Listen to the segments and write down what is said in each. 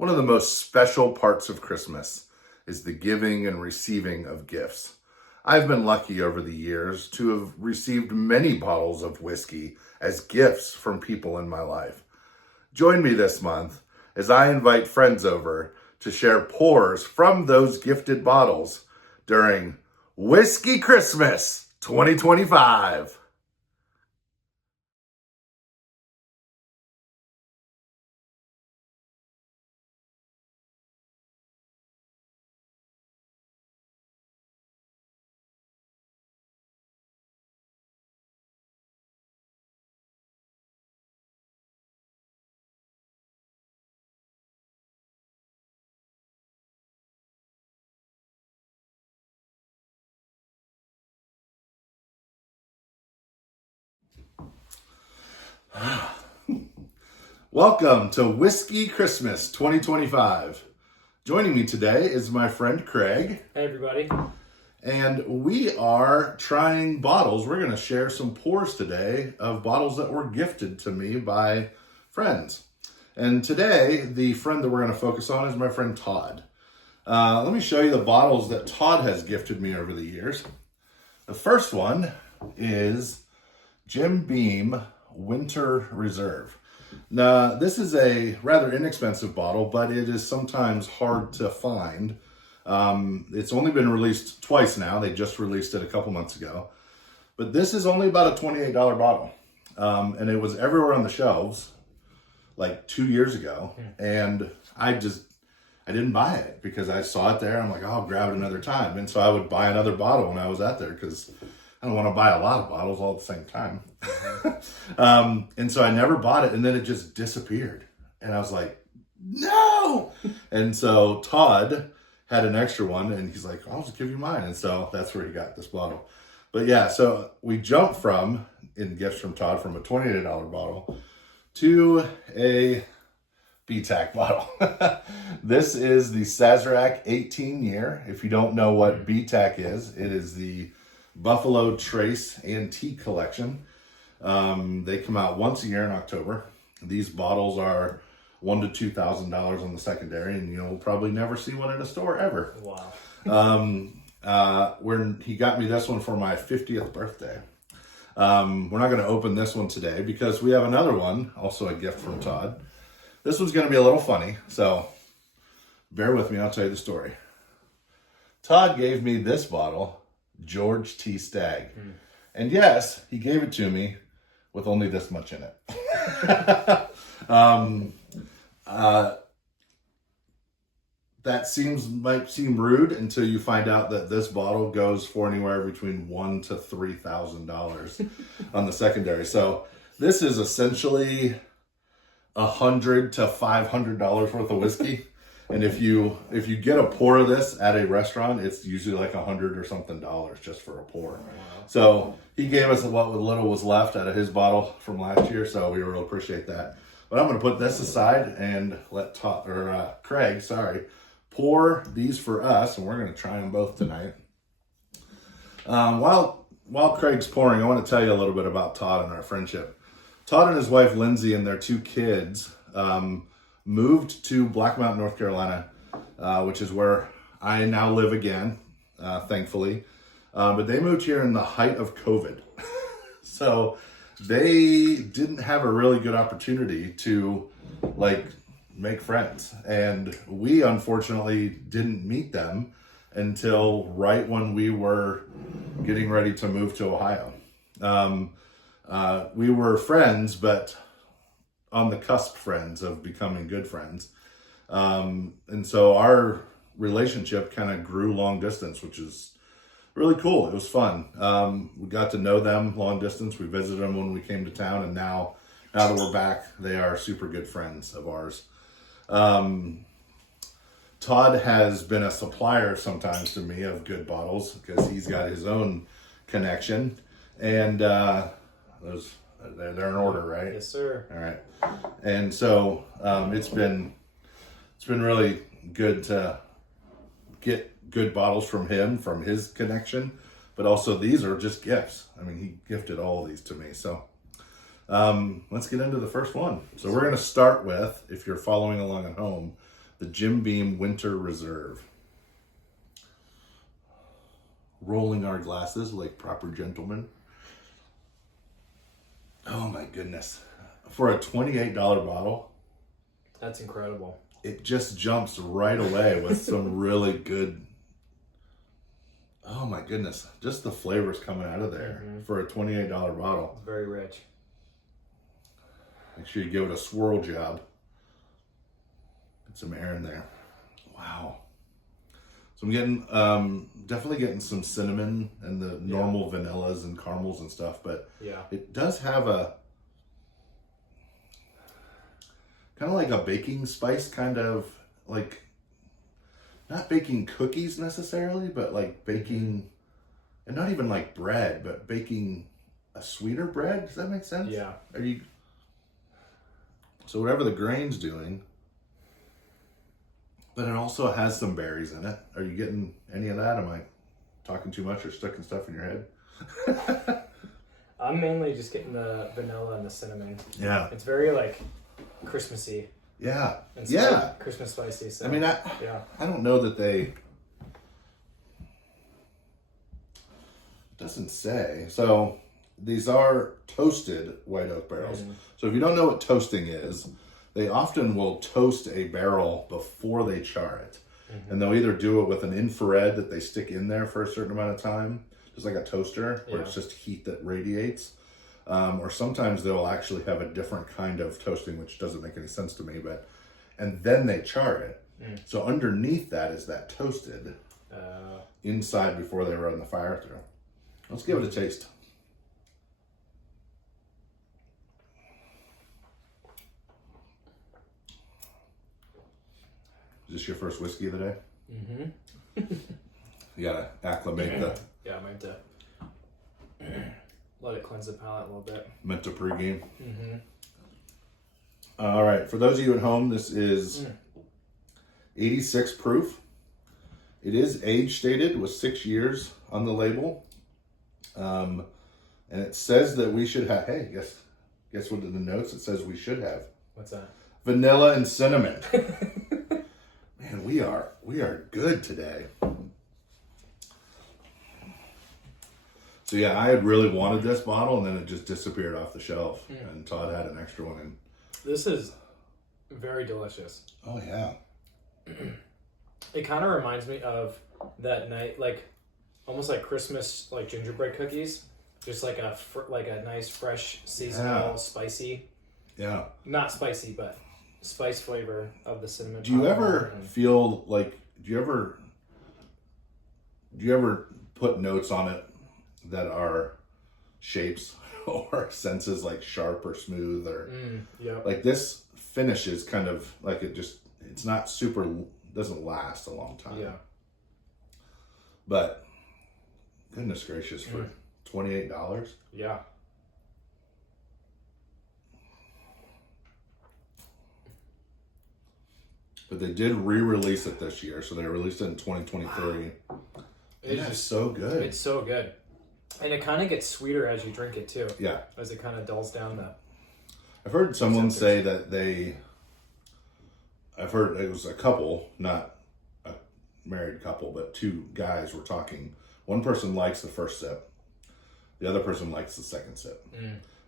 One of the most special parts of Christmas is the giving and receiving of gifts. I've been lucky over the years to have received many bottles of whiskey as gifts from people in my life. Join me this month as I invite friends over to share pours from those gifted bottles during Whiskey Christmas 2025. Welcome to Whiskey Christmas 2025. Joining me today is my friend Craig. Hey everybody. And we are trying bottles. We're going to share some pours today of bottles that were gifted to me by friends. And today, the friend that we're going to focus on is my friend Todd. Let me show you the bottles that Todd has gifted me over the years. The first one is Jim Beam Winter Reserve. Now, this is a rather inexpensive bottle, but it is sometimes hard to find. It's only been released twice now. They just released it a couple months ago. But this is only about a $28 bottle. And it was everywhere on the shelves like 2 years ago. And I didn't buy it because I saw it there. I'm like, oh, I'll grab it another time. And so I would buy another bottle when I was out there because I don't want to buy a lot of bottles all at the same time. And so I never bought it, and then it just disappeared. And I was like, no! And so Todd had an extra one, and he's like, I'll just give you mine. And so that's where he got this bottle. But yeah, so we jumped from, in gifts from Todd, from a $28 bottle to a BTAC bottle. This is the Sazerac 18 year. If you don't know what BTAC is, it is the Buffalo Trace Antique Collection. They come out once a year in October. These bottles are $1,000 to $2,000 on the secondary, and you'll probably never see one in a store ever. Wow. Where he got me this one for my 50th birthday. We're not going to open this one today because we have another one, also a gift from Todd. This one's going to be a little funny, so bear with me. I'll tell you the story. Todd gave me this bottle, George T. Stagg. And yes, he gave it to me with only this much in it. That might seem rude until you find out that this bottle goes for anywhere between $1,000 to $3,000 on the secondary. So this is essentially $100 to $500 worth of whiskey. And if you get a pour of this at a restaurant, it's usually like $100 or something just for a pour. Wow. So he gave us what little was left out of his bottle from last year, so we really appreciate that. But I'm going to put this aside and let Craig, pour these for us, and we're going to try them both tonight. While Craig's pouring, I want to tell you a little bit about Todd and our friendship. Todd and his wife Lindsay and their two kids moved to Black Mountain, North Carolina, which is where I now live again, thankfully. But they moved here in the height of COVID. So they didn't have a really good opportunity to make friends. And we unfortunately didn't meet them until right when we were getting ready to move to Ohio. We were friends, but on the cusp friends of becoming good friends. And so our relationship kind of grew long distance, which is really cool. It was fun. We got to know them long distance. We visited them when we came to town, and now that we're back, they are super good friends of ours. Todd has been a supplier sometimes to me of good bottles because he's got his own connection, and they're in order, right? Yes, sir. All right. And so it's been really good to get good bottles from him, from his connection, but also these are just gifts. I mean, he gifted all of these to me. So let's get into the first one. So we're going to start with, if you're following along at home, the Jim Beam Winter Reserve. Rolling our glasses like proper gentlemen. Oh my goodness. For a $28 bottle. That's incredible. It just jumps right away with some really good. Oh my goodness. Just the flavors coming out of there for a $28 bottle. It's very rich. Make sure you give it a swirl job. Get some air in there. Wow. So I'm getting, definitely getting some cinnamon and the normal vanillas and caramels and stuff, but it does have a, kind of like a baking spice, kind of like, not baking cookies necessarily, but like baking, and not even like bread, but baking a sweeter bread. Does that make sense? Yeah. So whatever the grain's doing, but it also has some berries in it. Are you getting any of that? Am I talking too much or sticking stuff in your head? I'm mainly just getting the vanilla and the cinnamon. Yeah. It's very like Christmassy. Yeah. And Christmas spicy. So, I mean, I don't know that it doesn't say. So these are toasted white oak barrels. So if you don't know what toasting is, they often will toast a barrel before they char it. And they'll either do it with an infrared that they stick in there for a certain amount of time, just like a toaster, where it's just heat that radiates. Or sometimes they'll actually have a different kind of toasting, which doesn't make any sense to me, and then they char it. So underneath that is that toasted inside before they run the fire through. Let's give it a taste. Is this your first whiskey of the day? You gotta acclimate the... Yeah, I might have to let it cleanse the palate a little bit. Meant to pregame. All right, for those of you at home, this is 86 proof. It is age stated with 6 years on the label. And it says that we should have, hey, guess what in the notes it says we should have? What's that? Vanilla and cinnamon. Man, we are good today. So yeah, I had really wanted this bottle, and then it just disappeared off the shelf, and Todd had an extra one in. This is very delicious. Oh yeah. It kind of reminds me of that night, like almost like Christmas, like gingerbread cookies, just like a nice fresh seasonal spicy. Yeah. Not spicy, but spice flavor of the cinnamon. Do you ever feel like? Do you ever put notes on it that are shapes or senses, like sharp or smooth, or like this finish is kind of like it's not super, doesn't last a long time. Yeah. But goodness gracious, for $28. Yeah. But they did re-release it this year, so they released it in 2023. Wow. It's just so good. It's so good. And it kind of gets sweeter as you drink it too. Yeah. As it kind of dulls down the... I've heard someone say that I've heard it was a couple, not a married couple, but two guys were talking. One person likes the first sip. The other person likes the second sip.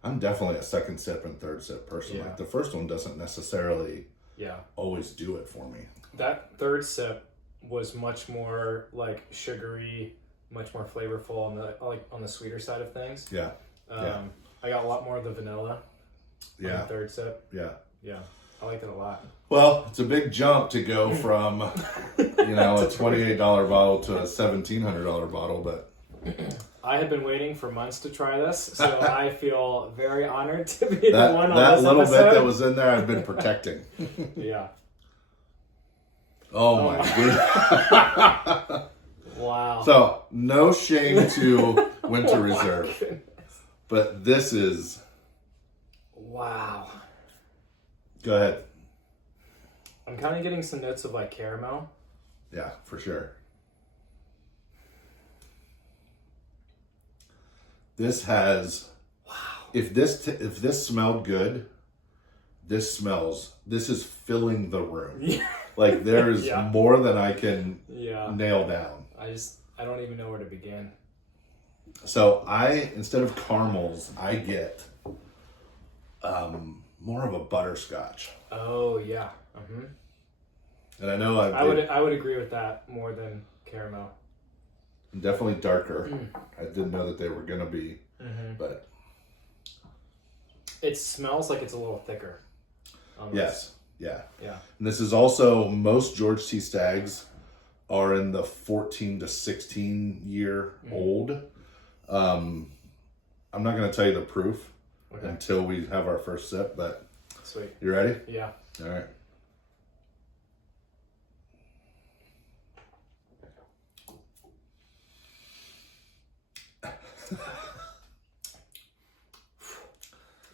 I'm definitely a second sip and third sip person. Yeah. Like the first one doesn't necessarily Yeah. always do it for me. That third sip was much more like sugary, much more flavorful on the sweeter side of things. Yeah. I got a lot more of the vanilla. On the third sip. Yeah. Yeah. I liked it a lot. Well, it's a big jump to go from, a $28 bottle to a $1,700 bottle, but I had been waiting for months to try this, so I feel very honored to be the one on that this little episode. bit that was in there, I've been protecting. Yeah. Oh my goodness. Wow. So, no shame to Winter Reserve, but this is... Wow. Go ahead. I'm kind of getting some notes of like caramel. Yeah, for sure. This has... Wow. If this smelled good, this is filling the room. Yeah. Like there's Yeah. more than I can Yeah. nail down. I don't even know where to begin. So instead of caramels, I get more of a butterscotch. Oh yeah. Mm-hmm. And I know I would agree with that more than caramel. definitely darker. I didn't know that they were gonna be, but it smells like it's a little thicker. Almost. yes, yeah. Yeah. And this is also, most George T. Staggs are in the 14 to 16 year old. I'm not going to tell you the proof until we have our first sip, but sweet. You ready? Yeah. All right.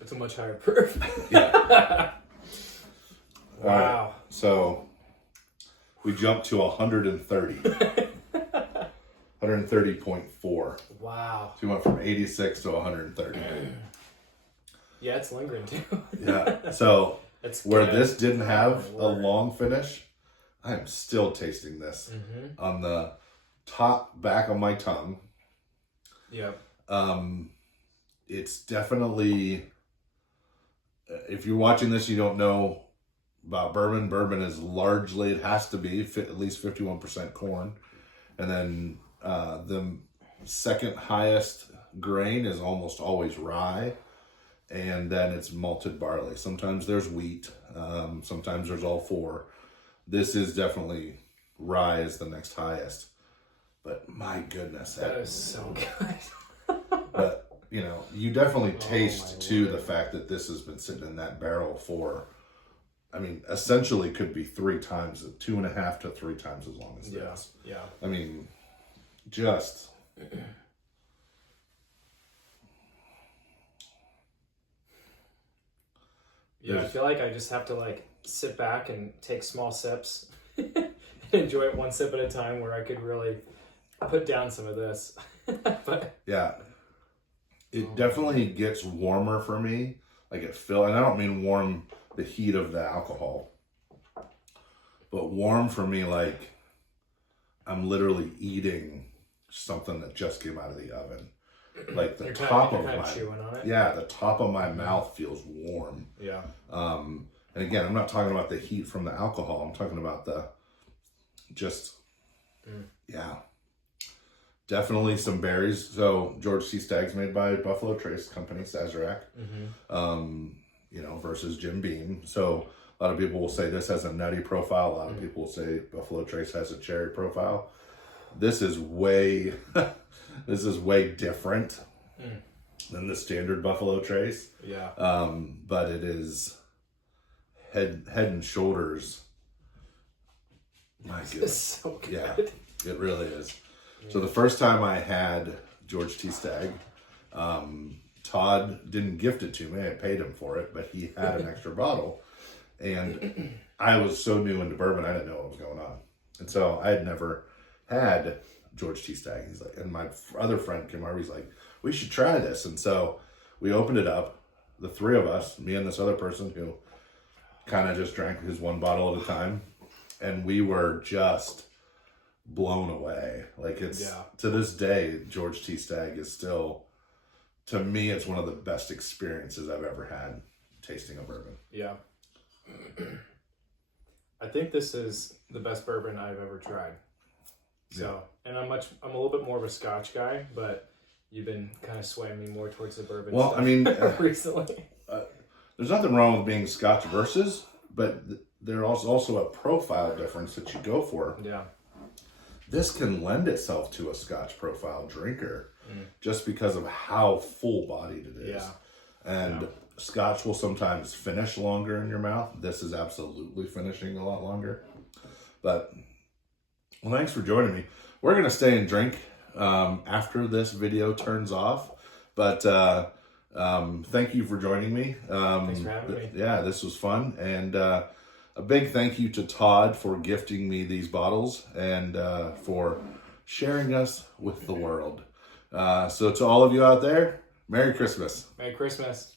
It's a much higher proof. Yeah. Wow. Right. So we jumped to 130. 130.4. Wow. So we went from 86 to 130. Yeah, it's lingering too. Yeah. So It's where good. this didn't have Oh, my a word. long finish, I am still tasting this on the top back of my tongue. Yep. It's definitely, if you're watching this, you don't know about bourbon. Bourbon is largely, it has to be at least 51% corn. And then the second highest grain is almost always rye. And then it's malted barley. Sometimes there's wheat. Sometimes there's all four. This is definitely rye is the next highest. But my goodness. That is so good. But, you know, you definitely taste my too word. the fact that this has been sitting in that barrel for, I mean, essentially could be 3 times, 2.5 to 3 times as long as this. Yeah. I mean, just. Yeah, I feel like I just have to like sit back and take small sips and enjoy it one sip at a time, where I could really put down some of this. But Yeah. It definitely gets warmer for me. Like and I don't mean warm the heat of the alcohol, but warm for me like I'm literally eating something that just came out of the oven. Like the you're top kind of of my chewing on it. yeah, the top of my mouth feels warm. Yeah. And again, I'm not talking about the heat from the alcohol. I'm talking about the just yeah. Definitely some berries. So George T. Staggs made by Buffalo Trace Company, Sazerac. You know, versus Jim Beam. So a lot of people will say this has a nutty profile. A lot of people will say Buffalo Trace has a cherry profile. This is way different than the standard Buffalo Trace. Yeah. But it is head and shoulders. My It's goodness. so good. Yeah, it really is. So the first time I had George T. Stagg, Todd didn't gift it to me. I paid him for it, but he had an extra bottle. And I was so new into bourbon, I didn't know what was going on. And so I had never had George T. Stagg. He's like, and my other friend came over, he's like, we should try this. And so we opened it up, the 3 of us, me and this other person who kind of just drank his one bottle at a time. And we were just blown away. Like to this day, George T. Stagg is still, to me, it's one of the best experiences I've ever had tasting a bourbon. Yeah. I think this is the best bourbon I've ever tried. So, and I'm a little bit more of a Scotch guy, but you've been kind of swaying me more towards the bourbon. Well, stuff I mean, recently. There's nothing wrong with being Scotch versus, but there's also a profile difference that you go for. Yeah. This can lend itself to a Scotch profile drinker just because of how full-bodied it is. Yeah. And Scotch will sometimes finish longer in your mouth. This is absolutely finishing a lot longer. But, well, thanks for joining me. We're going to stay and drink after this video turns off. But thank you for joining me. Thanks for having me. Yeah, this was fun. And a big thank you to Todd for gifting me these bottles and for sharing us with the world. So to all of you out there, Merry Christmas. Merry Christmas.